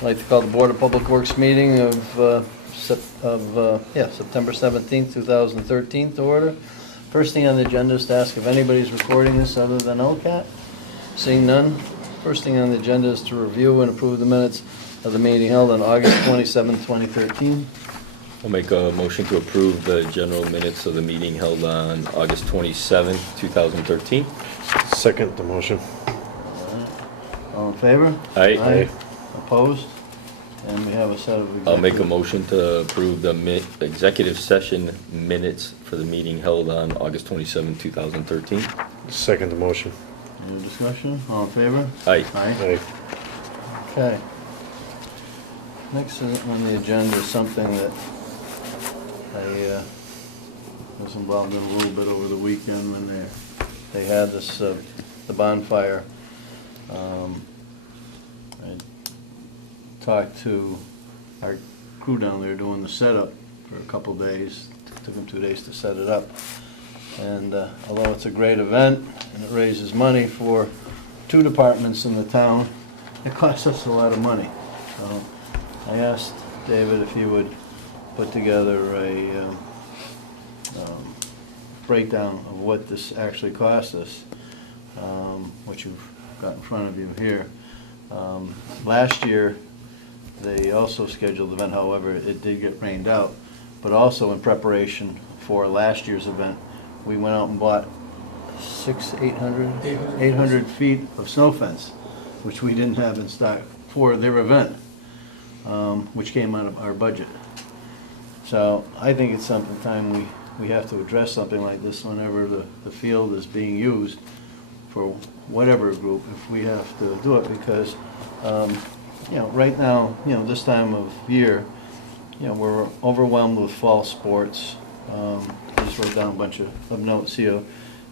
I'd like to call the Board of Public Works meeting of September 17th, 2013 to order. First thing on the agenda is to ask if anybody's recording this other than OCAT. Seeing none, first thing on the agenda is to review and approve the minutes of the meeting held on August 27th, 2013. I'll make a motion to approve the general minutes of the meeting held on August 27th, 2013. Second the motion. All in favor? Aye. Opposed? And we have a set of executive. I'll make a motion to approve the executive session minutes for the meeting held on August 27th, 2013. Second the motion. Any discussion? All in favor? Aye. Aye. Okay. Next on the agenda is something that I was involved in a little bit over the weekend when they had this, the bonfire. I talked to our crew down there doing the setup for a couple days. Took them 2 days to set it up. And although it's a great event and it raises money for 2 departments in the town, it costs us a lot of money. So I asked David if he would put together a breakdown of what this actually cost us, which you've got in front of you here. Last year, they also scheduled the event, however, it did get rained out. But also in preparation for last year's event, we went out and bought 800 feet of snow fence, which we didn't have in stock for their event, which came out of our budget. So I think it's something time we have to address something like this whenever the field is being used for whatever group, if we have to do it, because right now, this time of year, we're overwhelmed with fall sports. I just wrote down a bunch of notes here,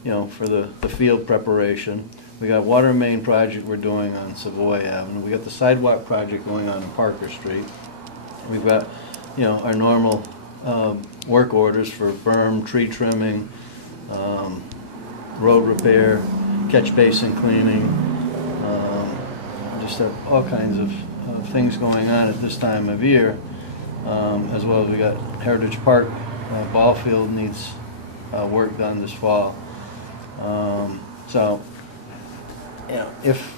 for the field preparation. We got water main project we're doing on Savoy Avenue. We got the sidewalk project going on in Parker Street. We've got, our normal work orders for berm, tree trimming, road repair, catch basin cleaning. Just have all kinds of things going on at this time of year, as well as we got Heritage Park ball field needs work done this fall. So, if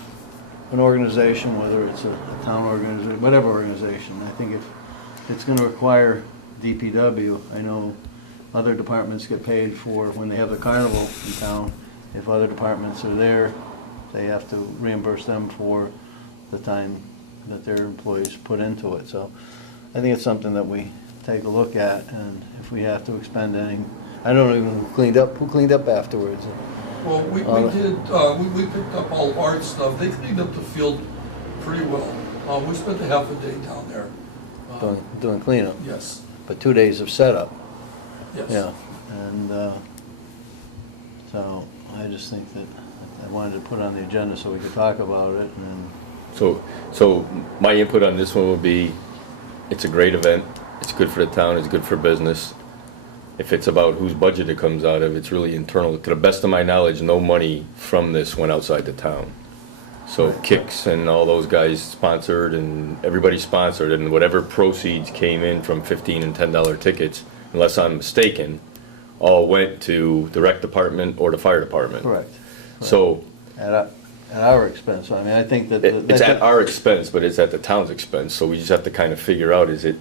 an organization, whether it's a town organization, whatever organization, I think if it's going to require DPW, I know other departments get paid for when they have the carnival in town. If other departments are there, they have to reimburse them for the time that their employees put into it. So I think it's something that we take a look at, and if we have to expend any, I don't even know who cleaned up afterwards. Well, we picked up all our stuff. They cleaned up the field pretty well. We spent a half a day down there. Doing cleanup. Yes. But 2 days of setup. Yes. Yeah, and so I just think that I wanted to put it on the agenda so we could talk about it. And So my input on this one would be, it's a great event. It's good for the town. It's good for business. If it's about whose budget it comes out of, it's really internal. To the best of my knowledge, no money from this went outside the town. So Kicks and all those guys sponsored, and everybody sponsored, and whatever proceeds came in from $15 and $10 tickets, unless I'm mistaken, all went to the rec department or the fire department. correct. So At our expense. I mean, I think that it's at our expense, but it's at the town's expense. So we just have to kind of figure out, is it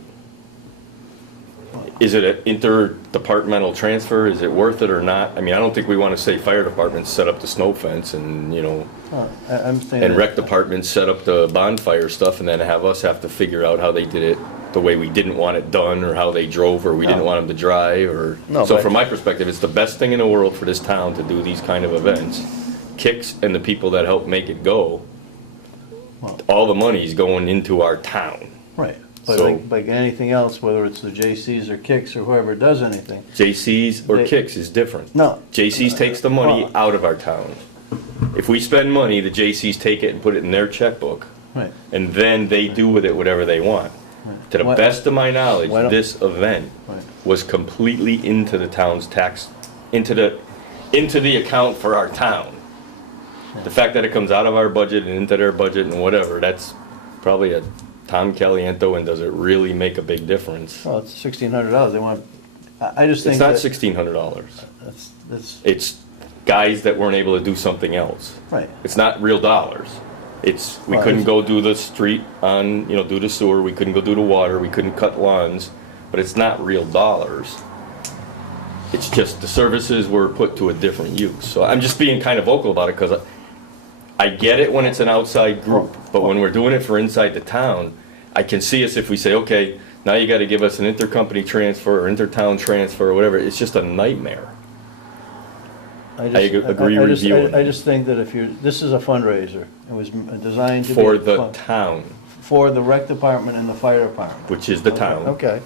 an interdepartmental transfer? Is it worth it or not? I mean, I don't think we want to say fire department set up the snow fence and, I'm saying and rec department set up the bonfire stuff, and then have us have to figure out how they did it the way we didn't want it done, or how they drove, or we didn't want them to drive, or No, so but- from my perspective, it's the best thing in the world for this town to do these kind of events. Kicks and the people that help make it go, Well- all the money's going into our town. right. But So- like anything else, whether it's the JCs or Kicks or whoever does anything, JC's or They- Kicks is different. no. JC's takes the money Well- out of our town. If we spend money, the JC's take it and put it in their checkbook, Right. and then they do with it whatever they want. To the Why- best of my knowledge, why don't- this event Right. was completely into the town's tax, into the account for our town. The fact that it comes out of our budget and into their budget and whatever, that's probably a Tom Caliento, and does it really make a big difference? Well, it's $1,600. They want, I just think It's not that. $1,600. That's, It's guys that weren't able to do something else. right. It's not real dollars. It's, we Well, couldn't it's- go do the street on, do the sewer, we couldn't go do the water, we couldn't cut lawns, but it's not real dollars. It's just the services were put to a different use. So I'm just being kind of vocal about it because I get it when it's an outside group, but when we're doing it for inside the town, I can see us if we say, okay, now you gotta give us an intercompany transfer or intertown transfer or whatever, it's just a nightmare. agree with you. I just think that if you're, this is a fundraiser. It was designed to be. For a the fun- town, For the rec department and the fire department. which is the town. Okay.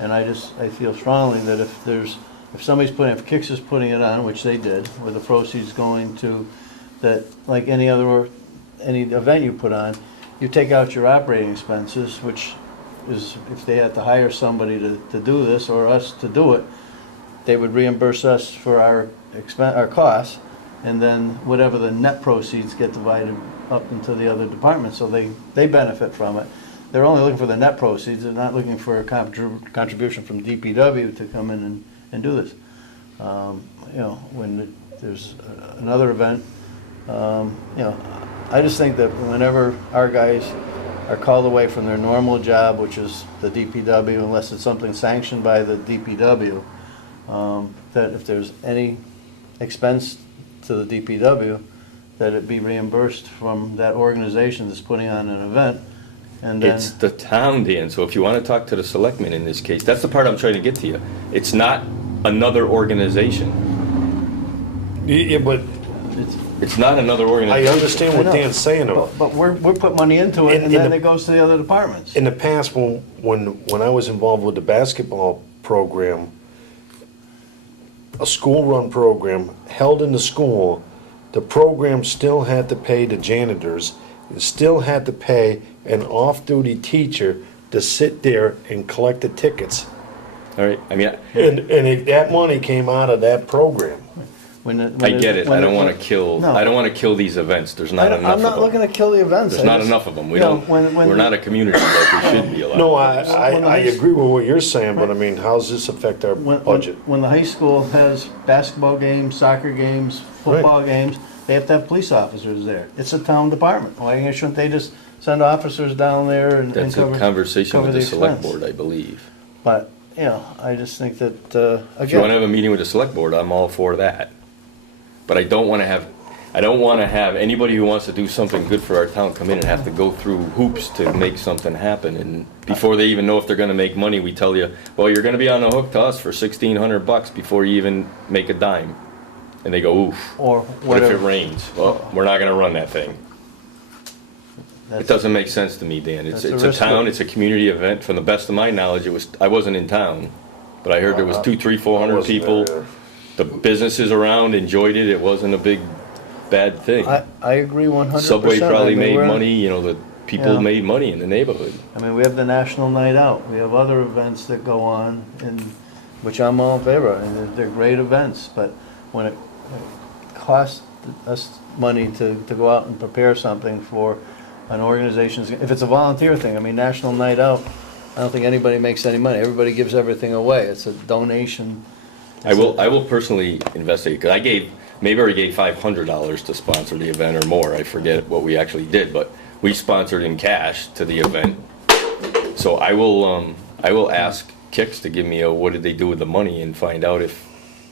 And I feel strongly that if somebody's putting, if Kix is putting it on, which they did, with the proceeds going to, that, like any event you put on, you take out your operating expenses, which is, if they had to hire somebody to do this, or us to do it, they would reimburse us for our costs, and then whatever the net proceeds get divided up into the other departments, so they benefit from it. They're only looking for the net proceeds, they're not looking for a contribution from DPW to come in and do this. When there's another event, I just think that whenever our guys are called away from their normal job, which is the DPW, unless it's something sanctioned by the DPW, that if there's any expense to the DPW, that it be reimbursed from that organization that's putting on an event, and then. It's the town, Dan, so if you want to talk to the selectmen in this case, that's the part I'm trying to get to you. It's not another organization. Yeah, but It's- It's not another I organization. understand I what know. Dan's saying, though. But we're putting money into it, In- and in then the- it goes to the other departments. In the past, when I was involved with the basketball program, a school-run program held in the school, the program still had to pay the janitors, and still had to pay an off-duty teacher to sit there and collect the tickets. All right, I mean, That money came out of that program. I get it, I don't want to kill these events, there's not enough of them. I'm not looking to kill the events. There's not enough of them, we're not a community like we should be allowed. No, I agree with what you're saying, but I mean, how's this affect our budget? When the high school has basketball games, soccer games, football games, they have to have police officers there. It's a town department. Why shouldn't they just send officers down there and That's cover a conversation cover with the select expense? board, I believe. But, I just think that, If you want to again, have a meeting with the select board, I'm all for that. But I don't want to have anybody who wants to do something good for our town come in and have to go through hoops to make something happen. And before they even know if they're going to make money, we tell you, well, you're going to be on the hook to us for $1,600 before you even make a dime. And they go, oof, or what if it whatever. rains? Well, we're not going to run that thing. It That's- doesn't make sense to me, Dan. It's That's a a risk town, that- it's a community event. From the best of my knowledge, I wasn't in town, but I heard there was 200, 300, 400 I wasn't people. there. The businesses around enjoyed it. It wasn't a big, bad thing. I agree 100%. Subway probably I mean, made we're- money, the people Yeah. made money in the neighborhood. I mean, we have the National Night Out, we have other events that go on, which I'm all in favor of, and they're great events, but when it costs us money to go out and prepare something for an organization, if it's a volunteer thing, I mean, National Night Out, I don't think anybody makes any money, everybody gives everything away, it's a donation. I will personally investigate, because Mayberry gave $500 to sponsor the event or more. I forget what we actually did, but we sponsored in cash to the event. So I will ask Kix to give me what did they do with the money and find out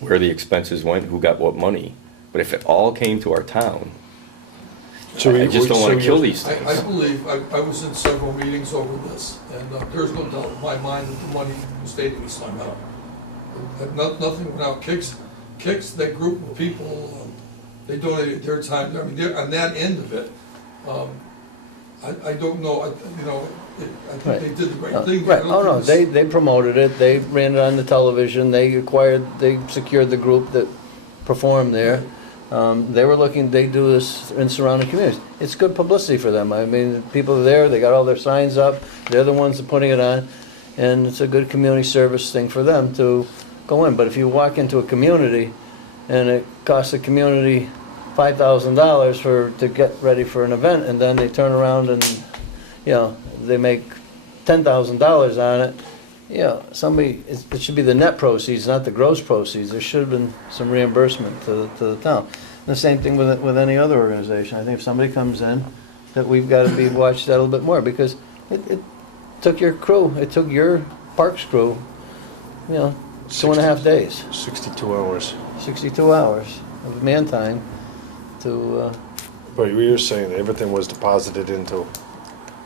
where the expenses went, who got what money. But if it all came to our town, I just don't want to kill these I things. believe, I was in several meetings over this, and there's no doubt in my mind that the money stayed to be spent out. Nothing went out. Kicks, that group of people, they donated their time, I mean, they're on that end of it. I don't know, I think they did the right thing. Right, I don't oh no, think they promoted it, they ran it on the television, they secured the group that performed there. They were looking, they do this in surrounding communities. It's good publicity for them. I mean, people are there, they got all their signs up, they're the ones that are putting it on, and it's a good community service thing for them to go in. But if you walk into a community and it costs the community $5,000 to get ready for an event, and then they turn around and, you know, they make $10,000 on it, you know, it should be the net proceeds, not the gross proceeds. There should have been some reimbursement to the town. And the same thing with any other organization. I think if somebody comes in, that we've got to be watched that a little bit more, because it took your crew, it took your parks crew, you know, 2.5 days, 62 hours. 62 hours of man time to, But you were saying everything was deposited into,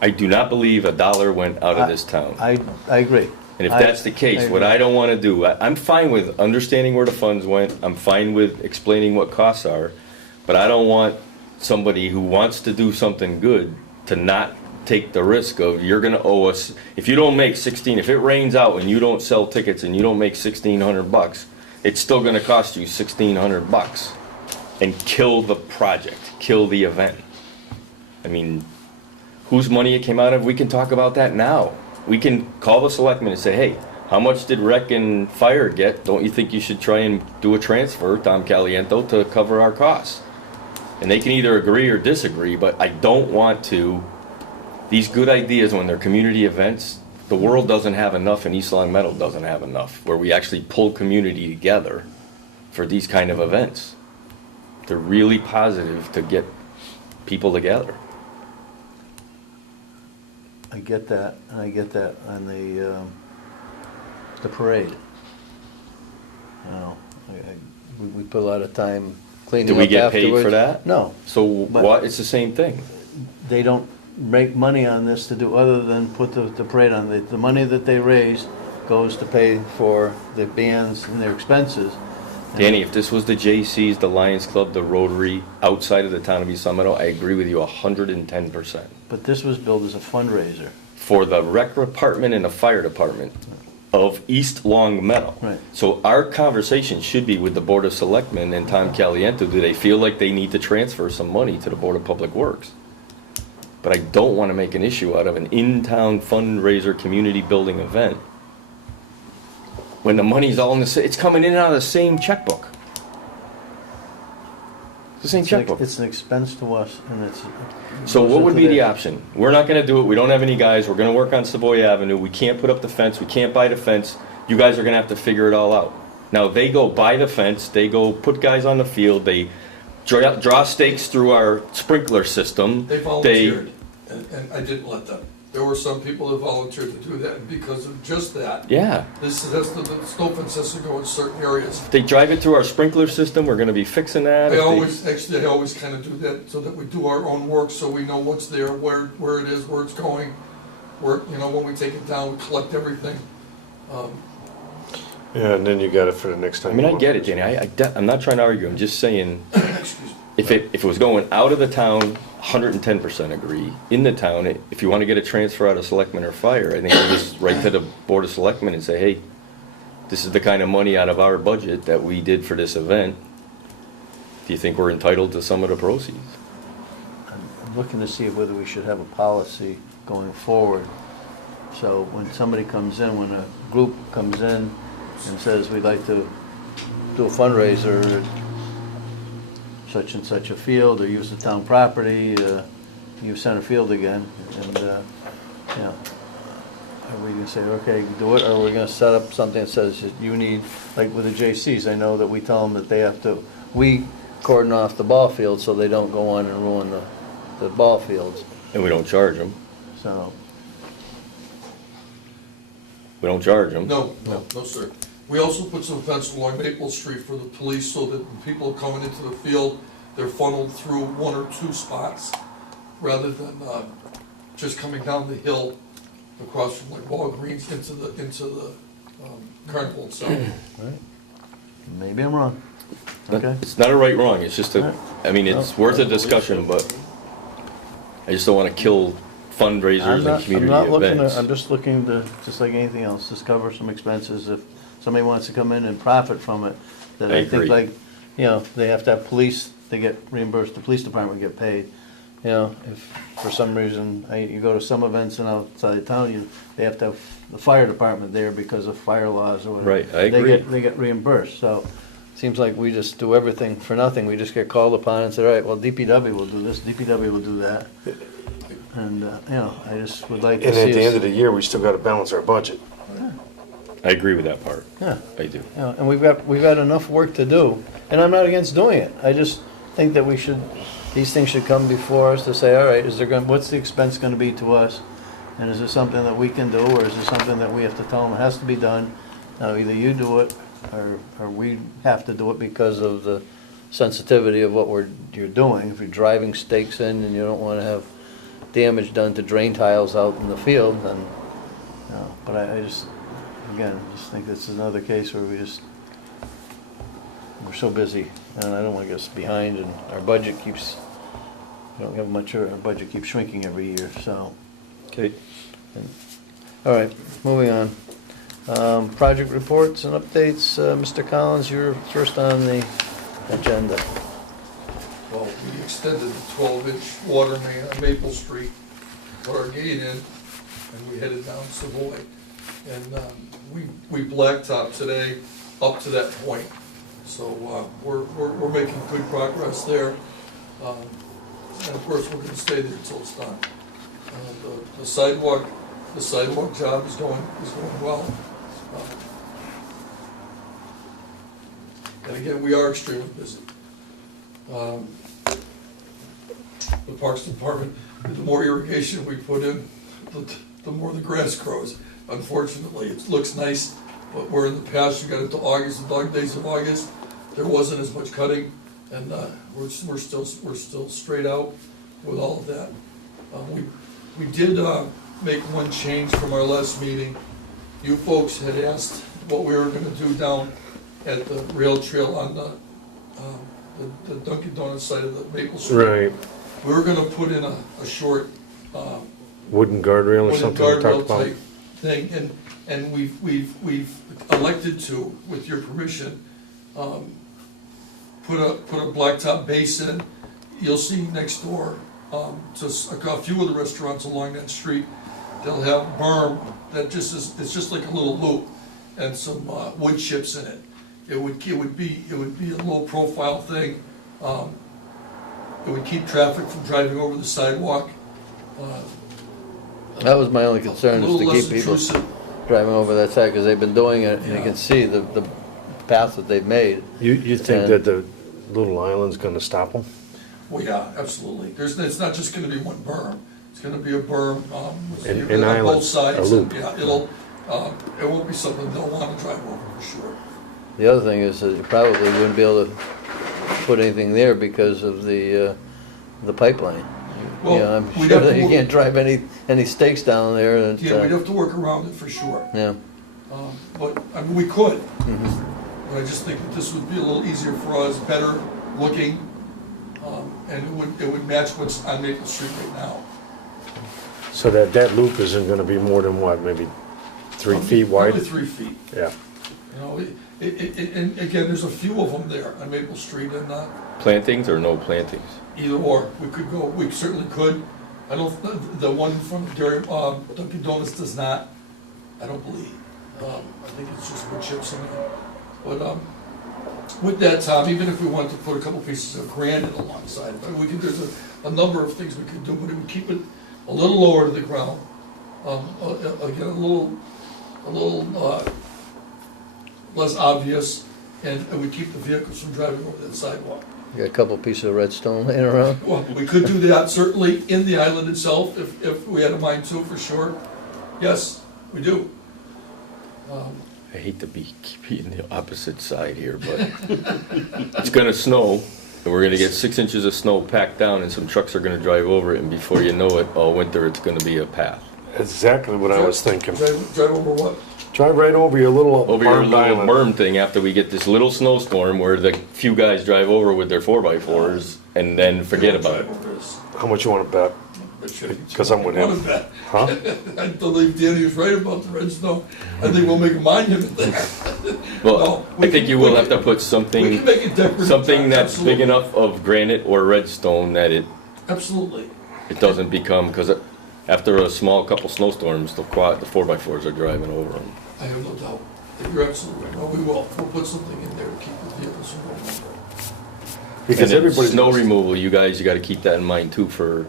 I do not believe a dollar went out of this town. I agree. And if that's the case, what I don't want to do, I'm fine with understanding where the funds went, I'm fine with explaining what costs are, but I don't want somebody who wants to do something good to not take the risk of, you're gonna owe us, if you don't make 16, if it rains out and you don't sell tickets and you don't make $1,600, it's still gonna cost you $1,600 and kill the project, kill the event. I mean, whose money it came out of, we can talk about that now. We can call the selectmen and say, hey, how much did rec and fire get? Don't you think you should try and do a transfer, Tom Caliento, to cover our costs? And they can either agree or disagree, but I don't want to, these good ideas when they're community events, the world doesn't have enough and East Long Meadow doesn't have enough, where we actually pull community together for these kind of events. They're really positive to get people together. I get that, and I get that on the parade. You know, we put a lot of time cleaning Do up we get paid afterwards. for that? No, So But- what, it's the same thing. they don't make money on this to do other than put the parade on. The money that they raise goes to pay for the bands and their expenses. Danny, if this was the J.C.'s, the Lions Club, the Rotary, outside of the town of East Long Meadow, I agree with you 110%. But this was billed as a fundraiser. For the rec department and the fire department of East Long Meadow. Right. So our conversation should be with the Board of Selectmen and Tom Caliento. Do they feel like they need to transfer some money to the Board of Public Works? But I don't want to make an issue out of an in-town fundraiser, community building event when the money's all in it's coming in and out of the same checkbook. It's the same It's an- checkbook. It's an expense to us, and it's. So goes what would into be the their- option? We're not gonna do it, we don't have any guys, we're gonna work on Savoy Avenue, we can't put up the fence, we can't buy the fence, you guys are gonna have to figure it all out. Now, they go buy the fence, they go put guys on the field, they draw stakes through our sprinkler system. They volunteered, and I didn't let them. There were some people that volunteered to do that, and because of just that, Yeah, the snow fence has to go in certain areas. they drive it through our sprinkler system, we're gonna be fixing that. I If they- always kind of do that, so that we do our own work, so we know what's there, where it is, where it's going, where, you know, when we take it down, we collect everything. yeah, and then you got it for the next time. I mean, you I want get it, it. Danny, I'm not trying to argue, I'm just saying, Excuse me. if it was going out of the town, 110% agree. In the town, if you want to get a transfer out of selectmen or fire, I think we just write to the Board of Selectmen and say, hey, this is the kind of money out of our budget that we did for this event. Do you think we're entitled to some of the proceeds? I'm looking to see whether we should have a policy going forward. So when somebody comes in, when a group comes in and says, we'd like to do a fundraiser at such and such a field, or use the town property, use center field again, and, you know, are we gonna say, okay, do it, or are we gonna set up something that says that you need, like with the J.C.'s, I know that we tell them that they have to, we cordon off the ball field so they don't go on and ruin the ball fields, And we don't charge them. so. We don't charge them. No, sir. We also put some fence along Maple Street for the police, so that when people are coming into the field, they're funneled through one or two spots, rather than just coming down the hill across from like Walgreens into the carnival itself. Right. Maybe I'm wrong. Okay. It's not a right, wrong, it's just a, Right. I mean, it's worth a discussion, but I just don't want to kill fundraisers and community events. I'm just looking to, just like anything else, just cover some expenses. If somebody wants to come in and profit from it, that I I think agree. like, you know, they have to have police, they get reimbursed, the police department get paid. You know, if for some reason, you go to some events in outside of town, they have to have the fire department there because of fire laws or whatever. Right, I agree. They get reimbursed, so seems like we just do everything for nothing. We just get called upon and say, all right, well, DPW will do this, DPW will do that. And, you know, I just would like to And see at the end of us, the year, we still gotta balance our budget. I agree with that part. yeah, I do. you know, and we've got enough work to do. And I'm not against doing it. I just think that these things should come before us to say, all right, what's the expense gonna be to us? And is it something that we can do, or is it something that we have to tell them it has to be done? Now, either you do it, or we have to do it because of the sensitivity of what you're doing. If you're driving stakes in and you don't wanna have damage done to drain tiles out in the field, then, you know, but I just, again, just think this is another case where we're so busy, and I don't wanna get us behind, and our budget keeps, we don't have much, our budget keeps shrinking every year, so. Okay. All right, moving on. Project reports and updates, Mr. Collins, you're first on the agenda. Well, we extended the 12-inch water main on Maple Street, put our gate in, and we headed down Savoy. And we blacktop today up to that point. So we're making good progress there. And of course, we're gonna stay there until it's done. The sidewalk job is going well. And again, we are extremely busy. The Parks Department, the more irrigation we put in, the more the grass grows. Unfortunately, it looks nice, but where in the past, you got into August, the dog days of August, there wasn't as much cutting, and we're still straight out with all of that. We did make one change from our last meeting. You folks had asked what we were gonna do down at the rail trail on the Dunkin' Donuts side of the Maple Street. Right. We were gonna put in a short, Wooden guardrail or wooden something we talked guardrail about. type thing, and we've elected to, with your permission, put a blacktop base in. You'll see next door, to a few of the restaurants along that street, they'll have berm that it's just like a little loop and some wood chips in it. It would be a low profile thing. It would keep traffic from driving over the sidewalk. That was my only concern, A is to little less keep people intrusive. driving over that side, because they've been doing it, and you Yeah. can see the path that they've made. You think And- that the little island's gonna stop them? Well, yeah, absolutely. It's not just gonna be one berm. It's gonna be a berm, An on island, both sides. a loop. Yeah, it won't be something they'll wanna drive over for sure. The other thing is that you probably wouldn't be able to put anything there because of the pipeline. You know, Well, I'm we'd sure have that to you work- can't drive any stakes down there, and, Yeah, we'd have to work around it for sure. yeah. But, I mean, we could, Mhm. but I just think that this would be a little easier for us, better looking, and it would match what's on Maple Street right now. So that loop isn't gonna be more than what, maybe 3 feet wide? Probably 3 feet. Yeah. You know, and again, there's a few of them there on Maple Street, and Plantings or no plantings? either or, we certainly could. I don't, the one from Dunkin' Donuts does not, I don't believe. I think it's just wood chips in it. But, with that, Tom, even if we wanted to put a couple pieces of granite alongside, but there's a number of things we could do, but it would keep it a little lower to the ground. Again, a little less obvious, and it would keep the vehicles from driving over that sidewalk. You got a couple pieces of redstone laying around? Well, we could do that certainly in the island itself, if we had a mind to, for sure. Yes, we do. I hate to be in the opposite side here, but it's gonna snow, and we're gonna get 6 inches of snow packed down, and some trucks are gonna drive over it, and before you know it, all winter, it's gonna be a path. Exactly what I was thinking. Drive over what? Drive right over your little Over your bermed little island. berm thing, after we get this little snowstorm where the few guys drive over with their 4x4s, and then forget about it. Drive over this. How much you wanna bet? 'Cause I'm with him. What is that? Huh? I believe Danny was right about the red snow. I think we'll make a monument there. Well, No, we I think can- you we will can- have to put We something, can make it decorative. something that's big Absolutely. enough of granite or redstone that it Absolutely. doesn't become, because after a small couple snowstorms, the 4x4s are driving over them. I have no doubt. You're absolutely right. No, we will. We'll put something in there to keep the vehicles from going over. Because And then everybody's. snow removal, you guys, you gotta keep that in mind too for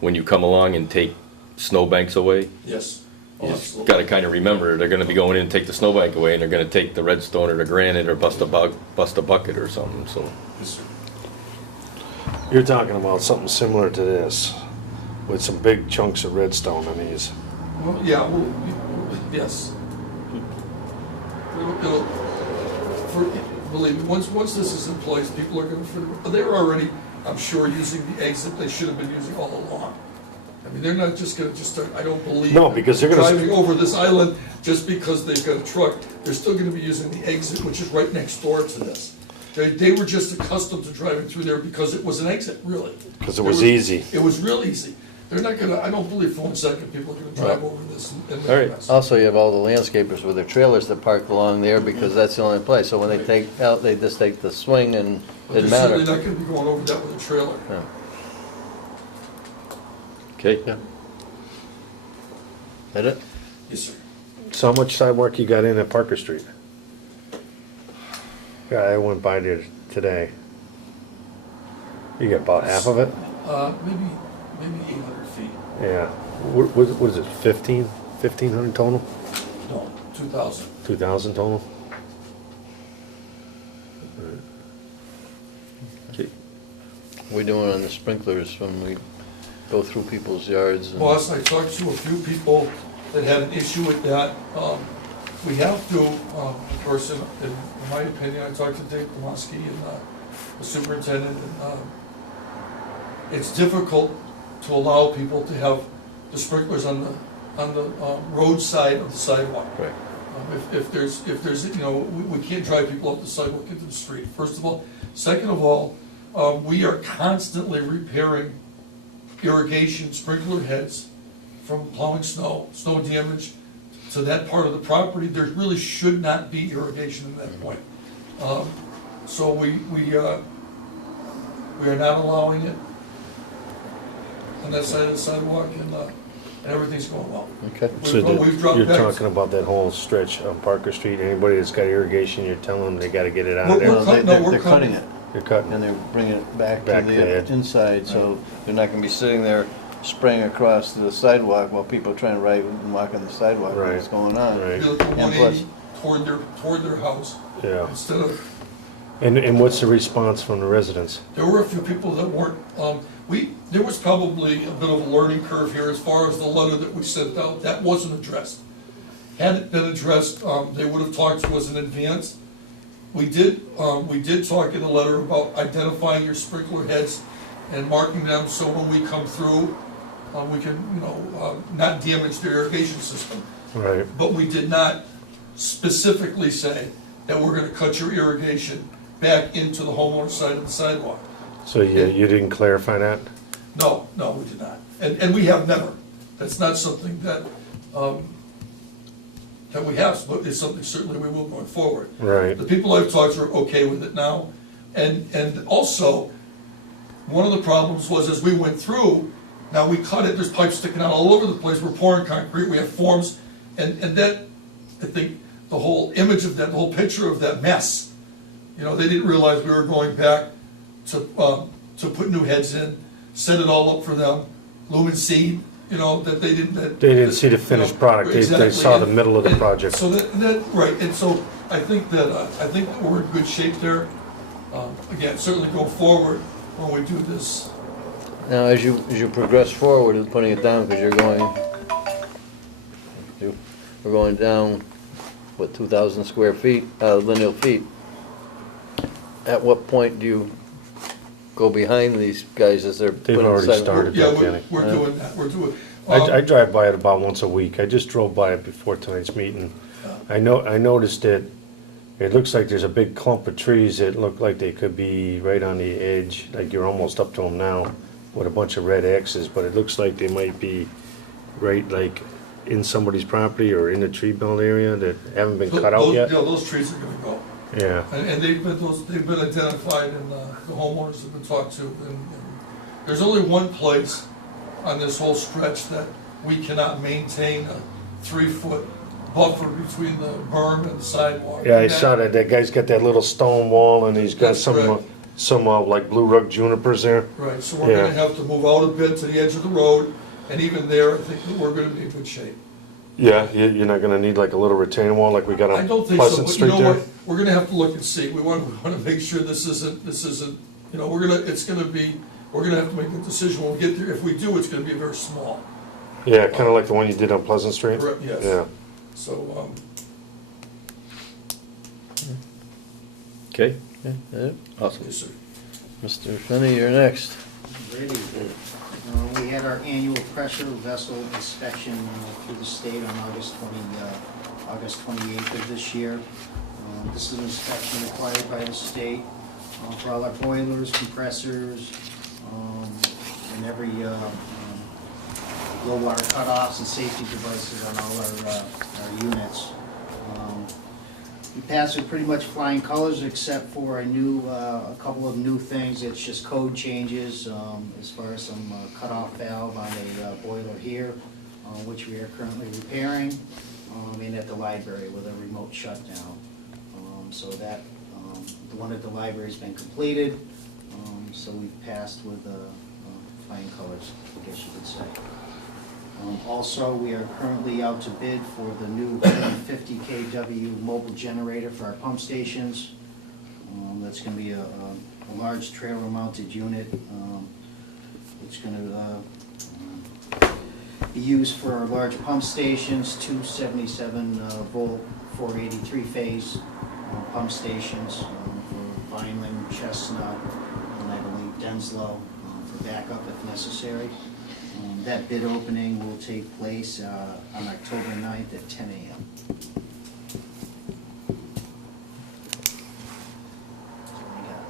when you come along and take snowbanks away, Yes. you Oh, just absolutely. gotta kinda remember, they're gonna be going in and take the snowbank away, and they're gonna take the redstone or the granite or bust a bucket or something, so. Yes, sir. You're talking about something similar to this, with some big chunks of redstone on these. Well, yeah, well, yes. It'll, believe me, once this is in place, people are gonna, they're already, I'm sure, using the exit they should have been using all along. I mean, they're not just gonna start, I don't believe. No, because they're gonna- Driving over this island just because they've got a truck, they're still gonna be using the exit, which is right next door to this. They were just accustomed to driving through there because it was an exit, really. 'Cause it was easy. It was real easy. They're not gonna, I don't believe for 1 second people are gonna drive over this and make All a right. mess. Also, you have all the landscapers with their trailers that park along there because that's the only place. So when they take out, they just take the swing and But it they're matter. certainly not gonna be going over that with a trailer. Yeah. Okay, Yeah. That it? Yes, sir. So how much sidewalk you got in at Parker Street? Yeah, I went by there today. You got about half of it? Maybe 800 feet. Yeah. What is it, 1,500 total? No, 2,000. 2,000 total? okay. We doing on the sprinklers when we go through people's yards? and- Boss, I talked to a few people that had an issue with that. We have to, of course, in my opinion, I talked to Dave Demoski and the superintendent, and it's difficult to allow people to have the sprinklers on the road side of the sidewalk. Right. If there's, you know, we can't drive people up the sidewalk into the street, first of all. Second of all, we are constantly repairing irrigation sprinkler heads from plowing snow damage to that part of the property. There really should not be irrigation at that point. So we are not allowing it on that side of the sidewalk, and everything's going well. Okay. So We've dropped you're back. talking about that whole stretch on Parker Street, anybody that's got irrigation, you're telling them they gotta get it out of We're- there? No, they- No, we're they're cutting cutting. it You're cutting and it. they're bringing it back to Back to the edge. the inside, so they're not gonna be sitting there spraying across the sidewalk while people are trying to ride and walk on the sidewalk, Right. what's going on. Right. Be like a And 180 toward their house, Yeah. instead of, And what's the response from the residents? there were a few people that weren't, there was probably a bit of a learning curve here as far as the letter that we sent out, that wasn't addressed. Had it been addressed, they would have talked to us in advance. We did talk in the letter about identifying your sprinkler heads and marking them so when we come through, we can, not damage the irrigation system. Right. But we did not specifically say that we're gonna cut your irrigation back into the homeowner side of the sidewalk. So you didn't clarify that? No, we did not. And we have never. That's not something that we have, but it's something certainly we will going forward. Right. The people I've talked to are okay with it now. And also, one of the problems was as we went through, now we cut it, there's pipes sticking out all over the place, we're pouring concrete, we have forms, and that, I think, the whole image of that, the whole picture of that mess, they didn't realize we were going back to put new heads in, set it all up for them, lumen seed, that they didn't. They didn't see the finished product, they Exactly. saw the middle of the And project. So right, and so I think that we're in good shape there. Again, certainly go forward when we do this. Now, as you progress forward with putting it down, because we're going down, 2,000 square feet, lineal feet. At what point do you go behind these guys as they're They've putting already sidewalk? started. Yeah, Danny. we're doing that, we're doing. I drive by it about once a week. I just drove by it before tonight's meeting. I noticed that it looks like there's a big clump of trees that look like they could be right on the edge, like you're almost up to them now, with a bunch of red X's, but it looks like they might be right like in somebody's property or in the tree belt area that haven't been cut out yet. Yeah, those trees are gonna go. Yeah, And they've been identified and the homeowners have been talked to. And there's only one place on this whole stretch that we cannot maintain a 3-foot buffer between the berm and the sidewalk. yeah, I And saw that. That guy's got that little stone wall and he's got That's some correct. some like blue rug junipers there. Right, so we're gonna Yeah. have to move out a bit to the edge of the road, and even there, I think that we're gonna be in good shape. Yeah, you're not gonna need like a little retaining wall like we got I on don't think so, Pleasant but you Street know there? what, we're gonna have to look and see, we wanna make sure this isn't, you know, we're gonna have to make a decision when we get there. If we do, it's gonna be very small. Yeah, kinda like the one you did on Pleasant Street? Correct, yes. Yeah. So, Okay, Yeah. awesome. yes, sir. Mr. Finney, you're next. Ready. We had our annual pressure vessel inspection through the state on August 28th of this year. This is an inspection required by the state for all our boilers, compressors, and every low water cutoffs and safety devices on all our units. We passed with pretty much flying colors except for a couple of new things. It's just code changes as far as some cutoff valve on a boiler here, which we are currently repairing, and at the library with a remote shutdown. So that, the one at the library has been completed, so we've passed with flying colors, I guess you could say. Also, we are currently out to bid for the new 150 kW mobile generator for our pump stations. That's going to be a large trailer-mounted unit. It's going to be used for our large pump stations, two 77-volt, 483-phase pump stations for Vineland, Chestnut, and I believe Denslow for backup if necessary. That bid opening will take place on October 9th at 10 a.m.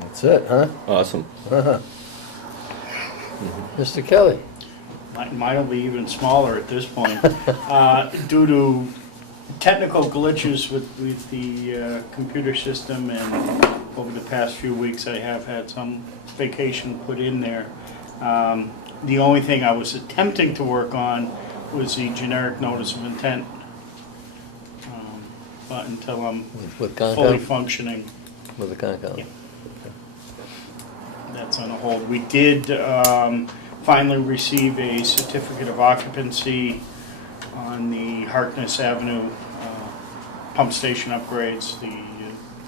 That's it, huh? Awesome. Mr. Kelly? Mine will be even smaller at this point. Due to technical glitches with the computer system, and over the past few weeks I have had some vacation put in there. The only thing I was attempting to work on was the generic notice of intent. But until I'm With fully Concom? functioning, With the Concom? Yeah. that's on a hold. We did finally receive a certificate of occupancy on the Harkness Avenue pump station upgrades, the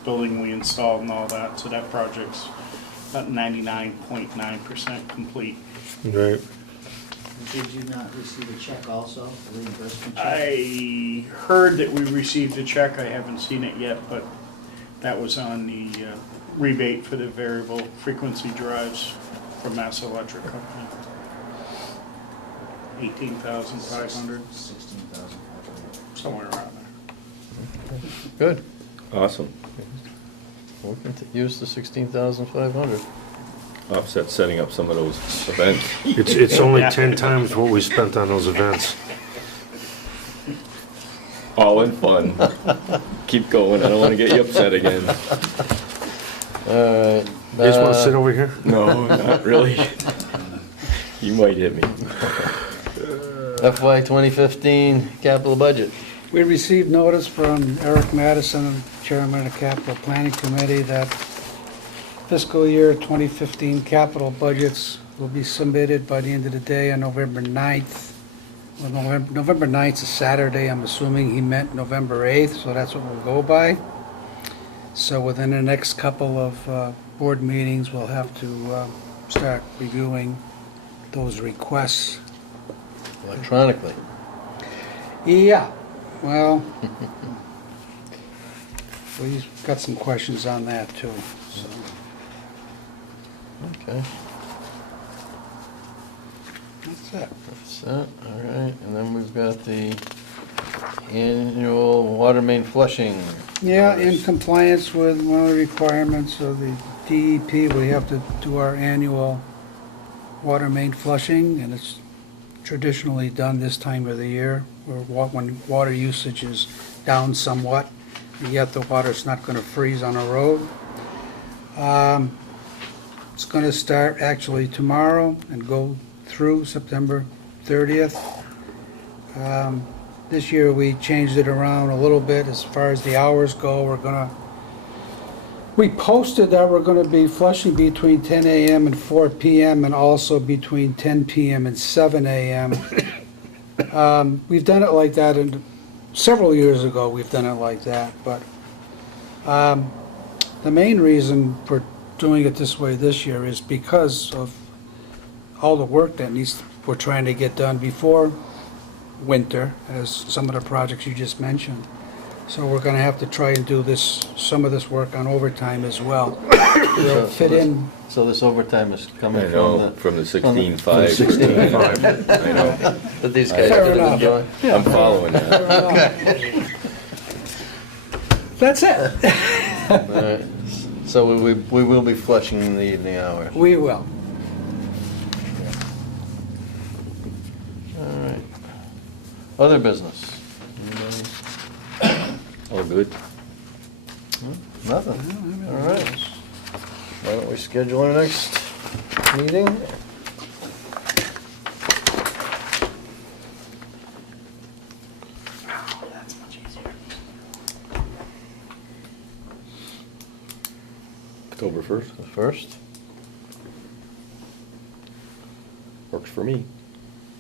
building we installed and all that, so that project's about 99.9% complete. Right. Did you not receive a check also, a reimbursement check? I heard that we received a check, I haven't seen it yet, but that was on the rebate for the variable frequency drives from Mass Electric Company. 18,500, 16,500. somewhere around there. Good. Awesome. We can use the 16,500. Offset setting up some of those events. It's only Yeah. 10 times what we spent on those events. All in fun. Keep going, I don't wanna get you upset again. All right. You guys wanna sit over here? No, not really. You might hit me. FY 2015 capital budget. We received notice from Eric Madison, Chairman of the Capital Planning Committee, that fiscal year 2015 capital budgets will be submitted by the end of the day on November 9th. Well, November 9th is Saturday, I'm assuming he meant November 8th, so that's what we'll go by. So within the next couple of board meetings, we'll have to start reviewing those requests. Electronically. Yeah, well, we've got some questions on that too, so. Okay, That's it. that's it, all right. And then we've got the annual water main flushing. Yeah, in compliance with one of the requirements of the DEP, we have to do our annual water main flushing, and it's traditionally done this time of the year, when water usage is down somewhat, yet the water's not gonna freeze on a road. It's gonna start actually tomorrow and go through September 30th. This year, we changed it around a little bit as far as the hours go. We're gonna We posted that we're gonna be flushing between 10 a.m. and 4 p.m. and also between 10 p.m. and 7 a.m. We've done it like that, and several years ago, we've done it like that, but the main reason for doing it this way this year is because of all the work that we're trying to get done before winter, as some of the projects you just mentioned. So we're gonna have to try and do some of this work on overtime as well. We'll fit in, So this overtime is coming I from know, the. from the from the- 16.5. from the 16.5. I know, That these Fair guys have enough. been doing. I'm following that. that's it. All right. So we will be flushing in the evening hours. We will. All right. Other business? All good. Nothing. All right. Why don't we schedule our next meeting? October 1st, The first? works for me.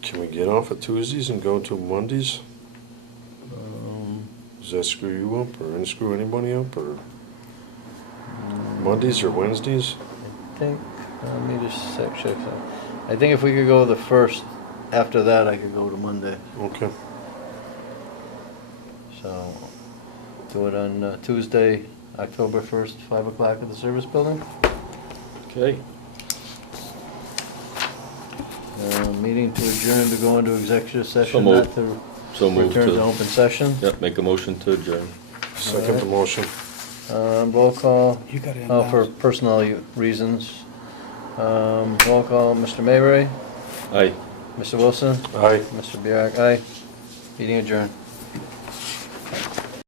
Can we get off at Tuesdays and go to Mondays? Does that screw you up, or screw anybody up, or Mondays or Wednesdays? I think, let me just check that. I think if we could go the first, after that I could go to Monday. Okay. So, do it on Tuesday, October 1st, 5 o'clock at the service building. Okay. Meeting to adjourn to go into executive So session, moved. not to So move return to to, open session. yep, make a motion to adjourn. Second the motion. Roll call, You gotta for announce. personnel reasons. Roll call, Mr. Mayray, Aye. Mr. Wilson, Aye. Mr. Bjork, aye. Meeting adjourned.